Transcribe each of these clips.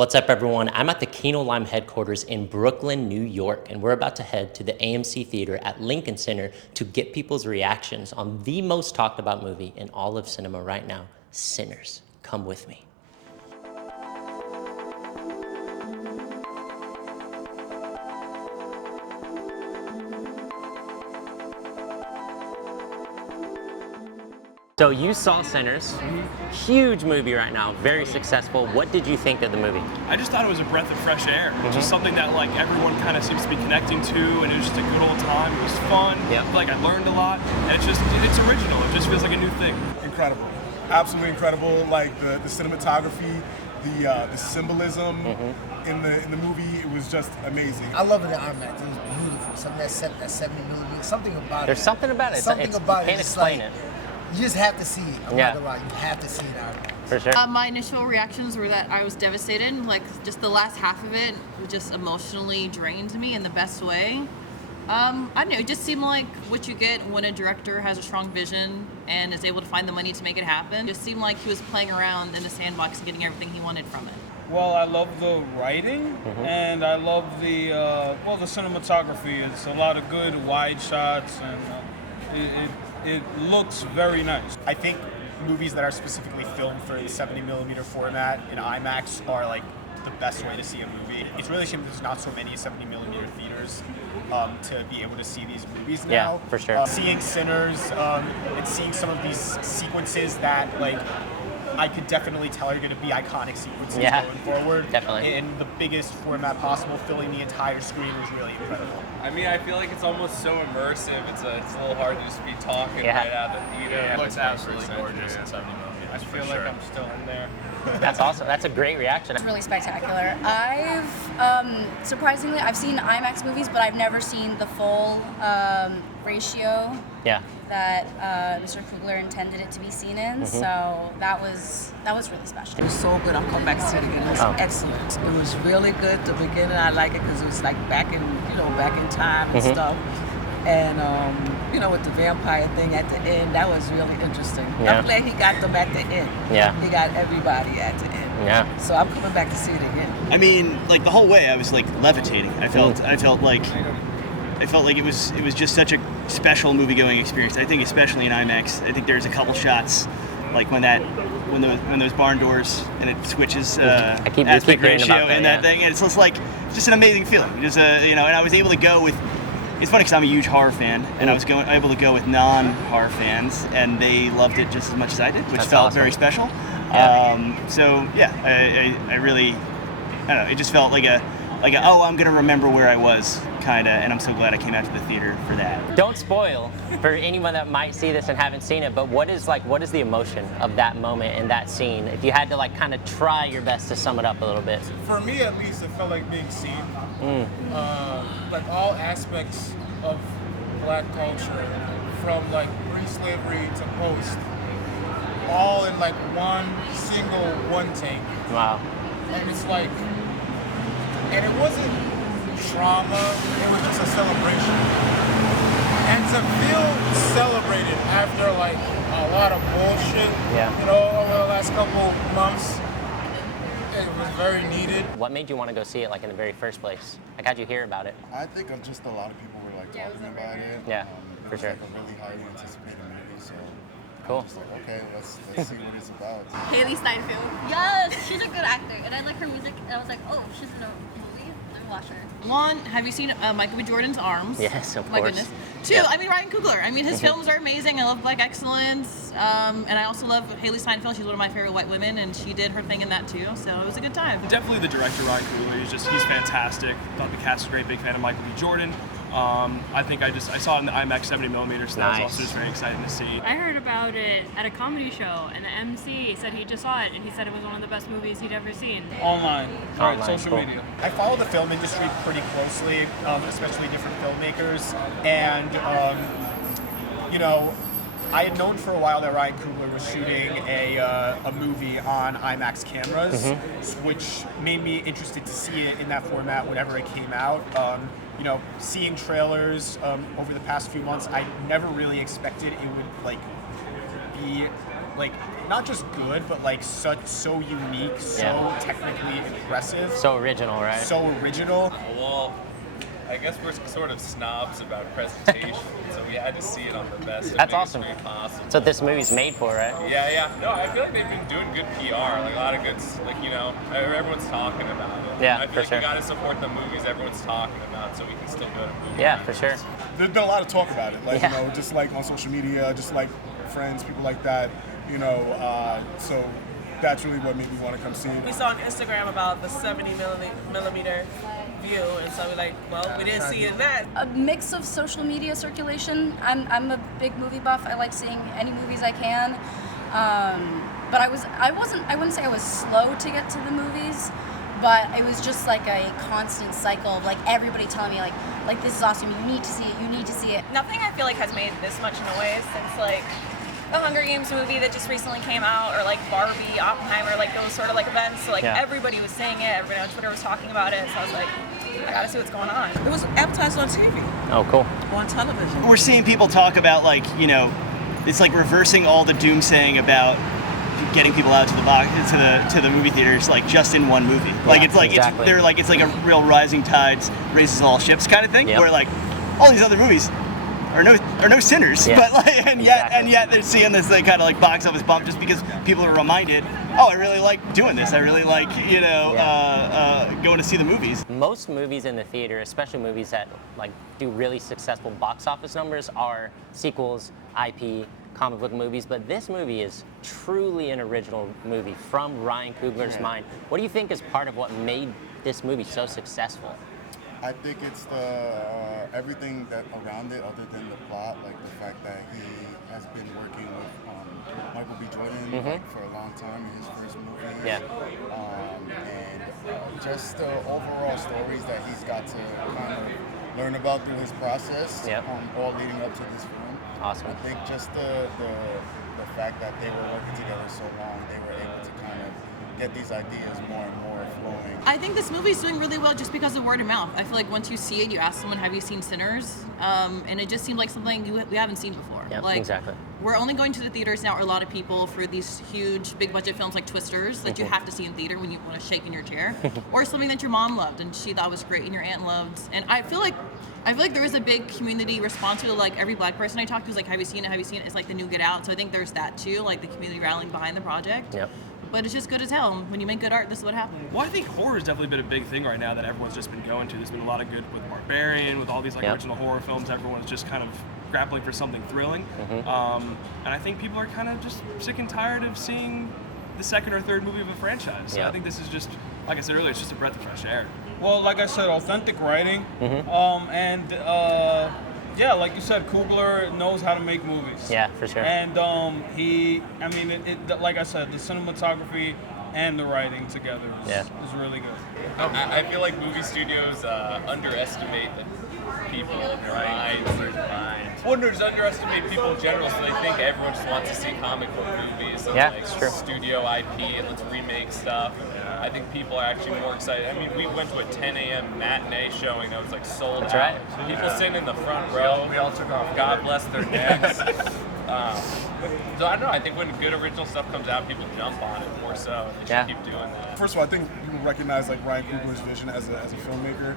What's up, everyone? I'm at the Kino Lime headquarters in Brooklyn, New York, and we're about to head to the AMC Theater at Lincoln Center to get people's reactions on the most talked about movie in all of cinema right now, Sinners. Come with me. So you saw Sinners, huge movie right now, very successful. What did you think of the movie? I just thought it was a breath of fresh air. Just something that like everyone kind of seems to be connecting to, and it was just a good old time. It was fun. Yep. Like I learned a lot, and it's original. It just feels like a new thing. Incredible, absolutely incredible. Like the cinematography, the symbolism in the movie, it was just amazing. I love it in IMAX. It was beautiful. Something that 70 millimeters. Something about it. There's something about it. Something about you can't it. It's explain like, it. You just have to see it. I'm Yeah. not gonna lie. You have to see it in IMAX. For sure. My initial reactions were that I was devastated. Like, just the last half of it just emotionally drained me in the best way. I don't know, it just seemed like what you get when a director has a strong vision and is able to find the money to make it happen. It just seemed like he was playing around in the sandbox and getting everything he wanted from it. Well, I love the writing, and I love the the cinematography. It's a lot of good wide shots, and it looks very nice. I think movies that are specifically filmed for the 70 millimeter format in IMAX are like the best way to see a movie. It's really a shame there's not so many 70 millimeter theaters to be able to see these movies now. Yeah, for sure. Seeing Sinners and seeing some of these sequences that like I could definitely tell are going to be iconic sequences going forward. Definitely. In the biggest format possible, filling the entire screen was really incredible. I mean, I feel like it's almost so immersive. It's a little hard to just be talking right out of the theater. It looks absolutely gorgeous in 70 millimeters. I feel like I'm still in there. That's awesome. That's a great reaction. It's really spectacular. Surprisingly, I've seen IMAX movies, but I've never seen the full ratio Yeah. that Mr. Coogler intended it to be seen in. So that was really special. It was so good. I'm coming back to see it again. It was excellent. It was really good. The beginning, I like it because it was like back in time and stuff. And with the vampire thing at the end, that was really interesting. Yeah. I'm glad he got them at the end. Yeah. He got everybody at the end. Yeah. So I'm coming back to see it again. I mean, like the whole way, I was like levitating. I felt like it was just such a special movie-going experience. I think especially in IMAX. I think there's a couple shots like when those barn doors and it switches aspect ratio and that thing, and it's just like just an amazing feeling. Just and I was able to go with. It's funny because I'm a huge horror fan, and I was able to go with non-horror fans, and they loved it just as much as I did, which felt very special. I really, I don't know, it just felt like a I'm gonna remember where I was kinda, and I'm so glad I came out to the theater for that. Don't spoil for anyone that might see this and haven't seen it, but what is the emotion of that moment and that scene? If you had to like kind of try your best to sum it up a little bit. For me, at least, it felt like being seen. Like all aspects of Black culture, from like pre-slavery to post, all in like one take. Wow. And it's like, and it wasn't trauma, it was just a celebration. And to feel celebrated after like a lot of bullshit, over the last couple months, it was very needed. What made you want to go see it like in the very first place? Like how'd you hear about it? I think just a lot of people were like talking about it. Yeah, for sure. Like a really highly anticipated movie, so cool. I'm just like, okay, let's see what it's about. Hailee Steinfeld. Yes, she's a good actor, and I like her music. And I was like, oh, she's in a movie. Let me watch her. One, have you seen Michael B. Jordan's Arms? Yes, of My course. goodness. Two, I mean Ryan Coogler. I mean his films are amazing. I love Black Excellence, and I also love Hailee Steinfeld. She's one of my favorite white women, and she did her thing in that too. So it was a good time. Definitely the director Ryan Coogler. He's fantastic. Thought the cast was great. Big fan of Michael B. Jordan. I think I saw it in the IMAX 70 millimeters. So that was also just very exciting to see. I heard about it at a comedy show, and the MC said he just saw it, and he said it was one of the best movies he'd ever seen. Online, social media. I follow the film industry pretty closely, especially different filmmakers, and I had known for a while that Ryan Coogler was shooting a movie on IMAX cameras, which made me interested to see it in that format whenever it came out. Seeing trailers over the past few months, I never really expected it would be like not just good, but like so unique, so technically impressive, So original, right? so original. Well, I guess we're sort of snobs about presentation, so we had to see it on the best That's awesome. way possible. That's what this movie's made for, right? Yeah. No, I feel like they've been doing good PR, like a lot of good, like, you know, everyone's talking about it. Yeah, I for feel like sure. we gotta support the movies everyone's talking about, so we can still go to movies. Yeah, for sure. There's been a lot of talk about it, like Yeah. you know, just like on social media, just like friends, people like that, you know. So that's really what made me want to come see it. We saw on Instagram about the 70 millimeter view, and so we're like, well, we didn't see it in that. A mix of social media circulation. I'm a big movie buff. I like seeing any movies I can. But I wouldn't say I was slow to get to the movies, but it was just like a constant cycle of like everybody telling me like this is awesome, you need to see it, you need to see it. Nothing I feel like has made this much noise since like the Hunger Games movie that just recently came out, or like Barbie, Oppenheimer, like those sort of like events. So like everybody was saying it, everybody on Twitter was talking about it. So I was like, I gotta see what's going on. It was advertised on TV. Oh, cool. On television. We're seeing people talk about, like, you know, it's like reversing all the doomsaying about getting people out to the box to the movie theaters, like just in one movie. Like it's like exactly. it's like a real rising tides raises all ships kind of thing. Yep. Where like all these other movies are no sinners, but like and yet they're seeing this like kind of like box office bump just because people are reminded, oh, I really like doing this. I really like, you know, going to see the movies. Most movies in the theater, especially movies that like do really successful box office numbers, are sequels, IP, comic book movies, but this movie is truly an original movie from Ryan Coogler's mind. What do you think is part of what made this movie so successful? I think it's the everything that around it, other than the plot, like the fact that he has been working with Michael B. Jordan like, for a long time in his first movie. Yeah. And just the overall stories that he's got to kind of learn about through his process, all leading up to this film. Awesome. I think just the fact that they were working together so long, they were able to kind of get these ideas more and more flowing. I think this movie's doing really well just because of word of mouth. I feel like once you see it, you ask someone, have you seen Sinners? And it just seemed like something we haven't seen before. Yeah, like, exactly. We're only going to the theaters now, or a lot of people, for these huge, big budget films like Twisters that you have to see in theater when you want to shake in your chair, or something that your mom loved and she thought was great and your aunt loved. And I feel like there is a big community response to it. Like every black person I talk to is like, have you seen it? Have you seen it? It's like the new Get Out. So I think there's that too, like the community rallying behind the project. Yep. But it's just good as hell. When you make good art, this is what happens. Well, I think horror's definitely been a big thing right now that everyone's just been going to. There's been a lot of good with Barbarian, with all these like original horror films. Everyone's just kind of grappling for something thrilling. And I think people are kind of just sick and tired of seeing the second or third movie of a franchise. So I think this is just, like I said earlier, it's just a breath of fresh air. Well, like I said, authentic writing, yeah, like you said, Coogler knows how to make movies. Yeah, for sure. And like I said, the cinematography and the writing together is really good. I feel like movie studios underestimate the people in their minds. Well, no, just underestimate people in general, so they think everyone just wants to see comic book movies and like studio IP and let's remake stuff. I think people are actually more excited. I mean, we went to a 10 a.m. matinee showing that was like sold out. Right. People sitting in the front row. We all took off. God bless their necks. So I don't know. I think when good original stuff comes out, people jump on it more so. They should keep doing that. First of all, I think people recognize like Ryan Coogler's vision as a filmmaker.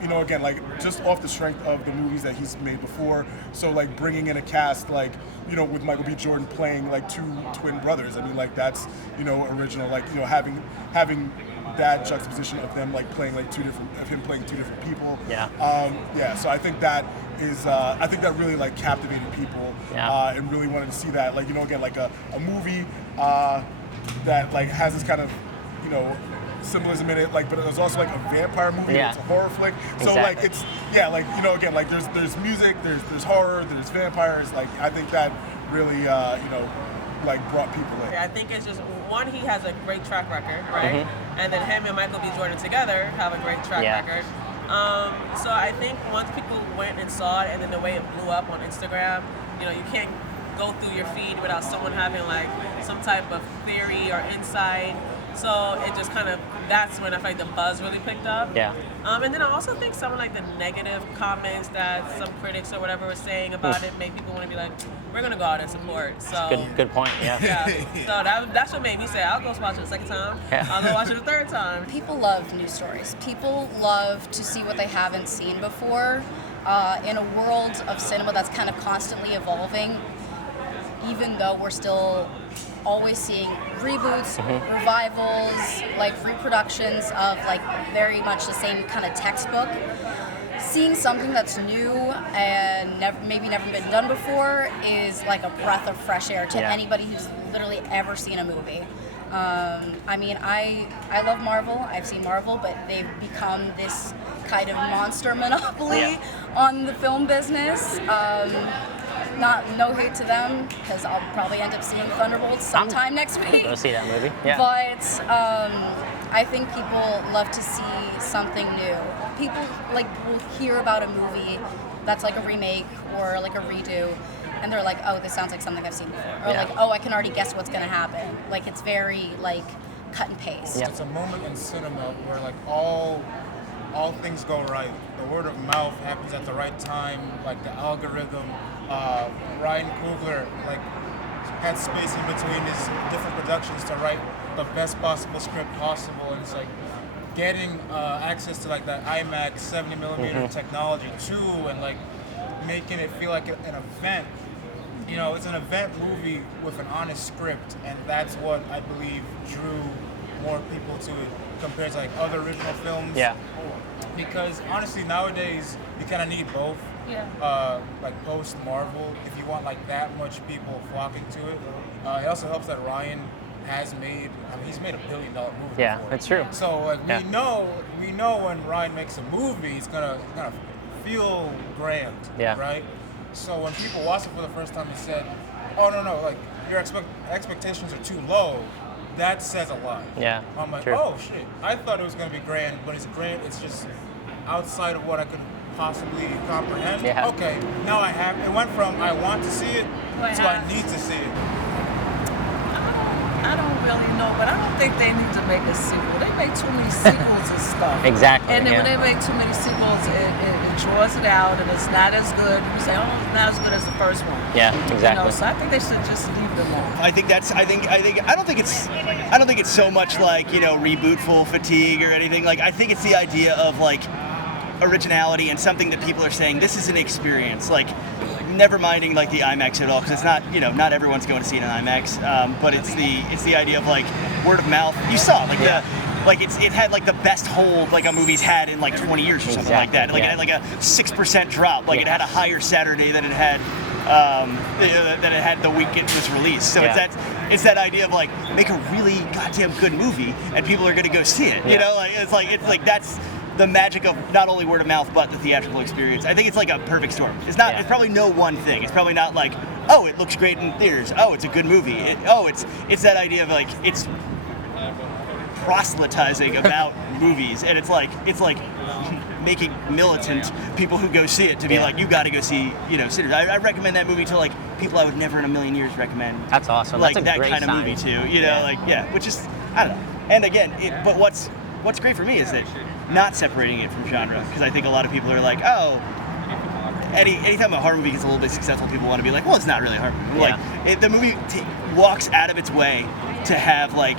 You know, again, like just off the strength of the movies that he's made before. So like bringing in a cast like, you know, with Michael B. Jordan playing like two twin brothers. I mean, like that's, you know, original. Like, you know, having that juxtaposition of them like playing like him playing two different people. Yeah. So I think that is I think that really like captivated people and really wanted to see that, like, you know, again, like a movie that like has this kind of, you know, symbolism in it, like, but it was also like a vampire movie. It's a horror flick. So like it's like, you know, again, like there's music, there's horror, there's vampires. Like I think that really you know, like brought people in. I think it's just one, he has a great track record, right? And then him and Michael B. Jordan together have a great track record. So I think once people went and saw it, and then the way it blew up on Instagram, you know, you can't go through your feed without someone having like some type of theory or insight. So it just kind of, that's when I feel like the buzz really picked up. Yeah. And then I also think some of like the negative comments that some critics or whatever were saying about it made people want to be like, we're gonna go out and support. So Good point. Yeah. yeah. So that's what made me say I'll go watch it a second time. Yeah. I'll go watch it a third time. People love news stories. People love to see what they haven't seen before. In a world of cinema that's kind of constantly evolving, even though we're still always seeing reboots, revivals, like reproductions of like very much the same kind of textbook. Seeing something that's new and maybe never been done before is like a breath of fresh air to anybody who's literally ever seen a movie. I mean, I love Marvel. I've seen Marvel, but they've become this kind of monster monopoly on the film business. No hate to them, because I'll probably end up seeing Thunderbolts sometime next week. Go see that movie. Yeah. But I think people love to see something new. People like will hear about a movie that's like a remake or like a redo, and they're like, oh, this sounds like something I've seen before. Or like, oh, I can already guess what's gonna happen. Like it's very like cut and paste. It's a moment in cinema where like all things go right. The word of mouth happens at the right time, like the algorithm. Ryan Coogler like had space in between his different productions to write the best possible script possible, and it's like getting access to like that IMAX 70mm technology too, and like making it feel like an event. You know, it's an event movie with an honest script, and that's what I believe drew more people to it compared to like other original films. Yeah. Because honestly, nowadays you kind of need both. Yeah. Like post Marvel, if you want like that much people flocking to it. It also helps that Ryan has made. I mean, he's made $1 billion movie. Yeah, before. that's true. So like we know when Ryan makes a movie, it's gonna feel grand. Yeah. Right. So when people watch it for the first time and said, "Oh no, like your expectations are too low," that says a lot. Yeah. I'm like, true. oh shit! I thought it was gonna be grand, but it's grand. It's just outside of what I could possibly comprehend. Yeah. Okay, now I have. It went from I want to see it to I need to see it. I don't really know, but I don't think they need to make a sequel. They make too many sequels and stuff. Exactly. And then when they make too many sequels, it draws it out, and it's not as good. You say, oh, it's not as good as the first one. Yeah, exactly. You know, so I think they should just leave it alone. I don't think it's so much like, rebootful fatigue or anything. Like, I think it's the idea of like originality and something that people are saying this is an experience. Like, never minding like the IMAX at all, because it's not, not everyone's going to see it in IMAX. But it's the idea of like word of mouth. You saw like it had like the best hold like a movie's had in like 20 years or something like that. Like it had like a 6% drop. Like it had a higher Saturday than it had the week it was released. So it's that idea of like make a really goddamn good movie and people are going to go see it. You know, like it's like that's the magic of not only word of mouth but the theatrical experience. I think it's like a perfect storm. It's not. It's probably no one thing. It's probably not like, oh, it looks great in theaters. Oh, it's a good movie. It's that idea of like it's proselytizing about movies, and it's like making militant people who go see it to be like, you got to go see Sinners. I recommend that movie to like people I would never in a million years recommend. That's awesome. Like That's a that great kind of sign. movie too. Which is I don't know. And again, but what's great for me is that not separating it from genre, because I think a lot of people are like, oh, anytime a horror movie gets a little bit successful, people want to be like, well, it's not really a horror movie. Like the movie walks out of its way to have like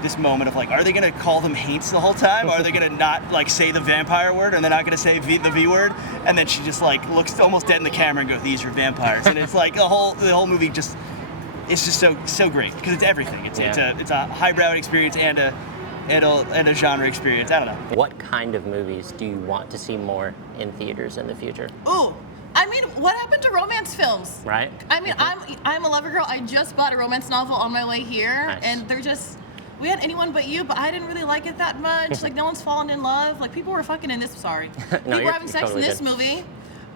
this moment of like, are they going to call them Haints the whole time? Or are they going to not like say the vampire word, and they're not going to say the V word? And then she just like looks almost dead in the camera and goes, these are vampires. And it's like the whole movie just, it's just so great because it's everything. It's a highbrow experience and a genre experience. I don't know. What kind of movies do you want to see more in theaters in the future? Ooh, I mean, what happened to romance films? Right. I mean, I'm a lover girl. I just bought a romance novel on my way here, and they're just. We had Anyone But You, but I didn't really like it that much. Like, no one's fallen in love. Like, people were fucking in this. Sorry, people were having sex in this movie.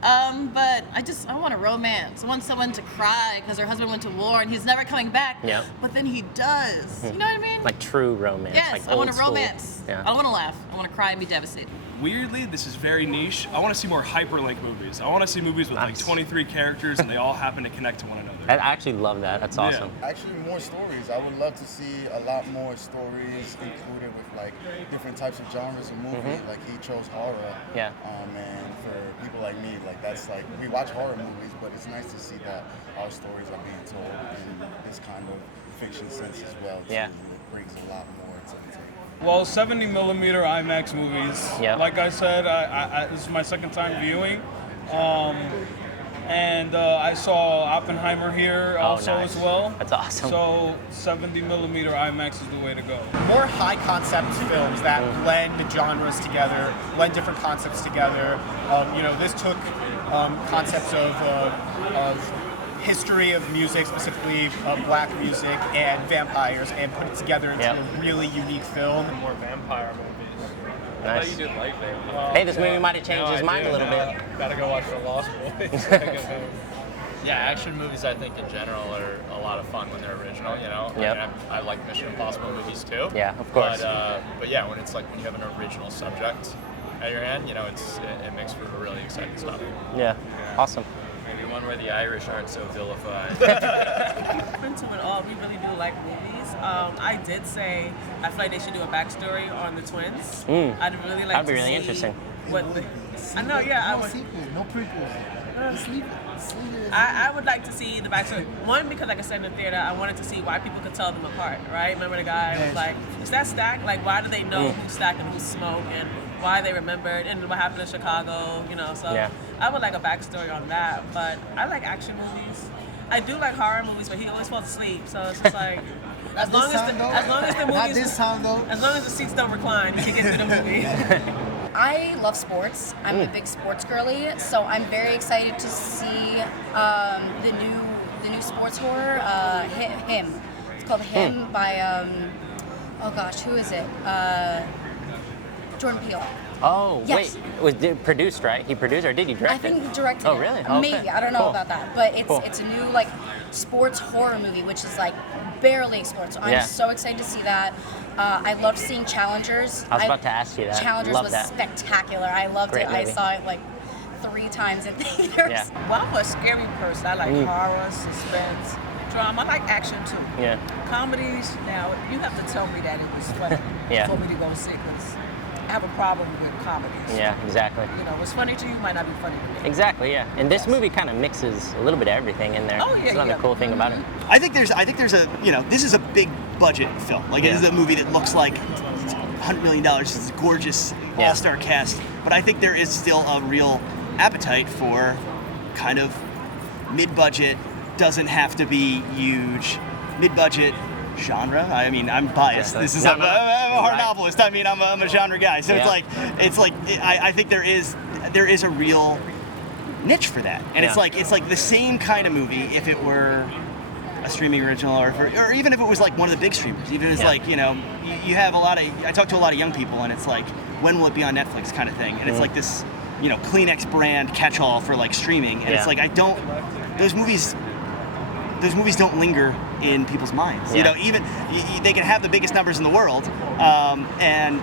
But I want a romance. I want someone to cry because her husband went to war and he's never coming back. Yeah. But then he does. You know what I mean? Like true romance. Yes, like I want a old school. romance. I don't want to laugh. I want to cry and be devastated. Weirdly, this is very niche. I want to see more hyperlink movies. I want to see movies with like 23 characters and they all happen to connect to one another. I actually love that. That's awesome. Actually, more stories. I would love to see a lot more stories included with like different types of genres of movie. Like he chose horror. Yeah. And for people like me, like that's like we watch horror movies, but it's nice to see that our stories are being told in this kind of fiction sense as well. Too. Yeah. It brings a lot more to the table. Well, 70 millimeter IMAX movies. Yeah. Like I said, I this is my second time viewing. And I saw Oppenheimer here also nice. as well. That's awesome. So 70 millimeter IMAX is the way to go. More high concept films that blend the genres together, blend different concepts together. This took concepts of history of music, specifically black music and vampires, and put it together into a really unique film. More vampire movies. I Nice. thought you didn't like vampires. Hey, this movie might have changed his mind a little bit. Gotta go watch The Lost Boys. Yeah, action movies I think in general are a lot of fun when they're original, you know? Yep. I mean, I like Mission Impossible movies too. Yeah, of course. But yeah, when it's like when you have an original subject at your hand, you know, it makes for really exciting stuff. Yeah, awesome. Maybe one where the Irish aren't so vilified. Into it all, we really do like movies. I did say I feel like they should do a backstory on the twins. I'd really like That'd be to really see interesting. What I know, yeah, I No would. sequel, no prequels. Just leave it. Just leave it. I would like to see the backstory. One, because like I said in the theater, I wanted to see why people could tell them apart, right? Remember the guy was like, is that Stack? Like, why do they know who's Stack and who's Smoke and why they remembered and what happened in Chicago, you know? So I would like a backstory on that, but I like action movies. I do like horror movies, but he always falls asleep, so it's just like, as long as the movies, as long as the seats don't recline, you can get through the movie. I love sports. I'm a big sports girly, so I'm very excited to see the new sports horror, Him. It's called Him by oh gosh, who is it? Jordan Peele. Oh, Yes. wait. Was it produced, right? He produced or did he direct I think it? he directed Oh, it. really? Okay. Maybe. I don't know Cool. about that. But it's Cool. it's a new like sports horror movie, which is like barely explored. So I'm so excited to see that. I loved seeing Challengers. I was about to ask you that. Challengers Love was that. spectacular. I loved Great it. I movie. saw it like 3 times in theaters. Yeah. Well, I'm a scary person. I like horror, suspense, drama. I like action too. Yeah. Comedies, now, you have to tell me that it was funny Yeah. for me to go see, because I have a problem with comedies. Yeah, exactly. You know, what's funny to you might not be funny to me. Exactly, yeah. And this movie kind of mixes a little bit of everything in there. Oh, yeah, That's another yeah. cool thing about it. I think there's a this is a big budget film. Like it is a movie that looks like $100 million. It's a gorgeous all-star cast, but I think there is still a real appetite for kind of mid-budget, doesn't have to be huge, mid-budget genre. I mean, I'm biased. Exactly. This is No, I'm no, a you're horror right. novelist. I mean, I'm a genre guy. So Yeah. it's like I think there is a real niche for that, and it's like the same kind of movie if it were a streaming original, or even if it was like one of the big streamers. Even if it's like, you know, you have I talk to a lot of young people, and it's like, when will it be on Netflix kind of thing, and it's like this, you know, Kleenex brand catch-all for like streaming, and it's like those movies don't linger in people's minds. You know, even they can have the biggest numbers in the world, and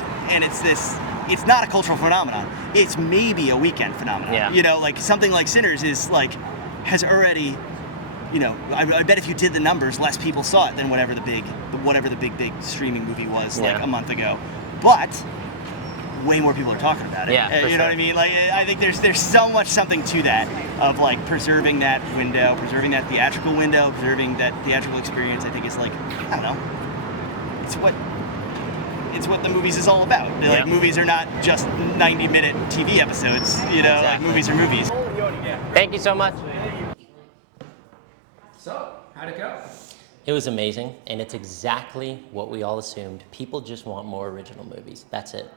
it's not a cultural phenomenon. It's maybe a weekend phenomenon. Yeah. You know, like something like Sinners has already, you know, I bet if you did the numbers, less people saw it than whatever the big streaming movie was like a month ago. But way more people are talking about it. Yeah, you know what I mean? Like, I think there's so much something to that, of like preserving that window, preserving that theatrical window, preserving that theatrical experience. I think is like, I don't know, it's what the movies is all about. Like, movies are not just 90-minute TV episodes. You know, like movies are movies. Thank you so much. So, how'd it go? It was amazing, and it's exactly what we all assumed. People just want more original movies. That's it.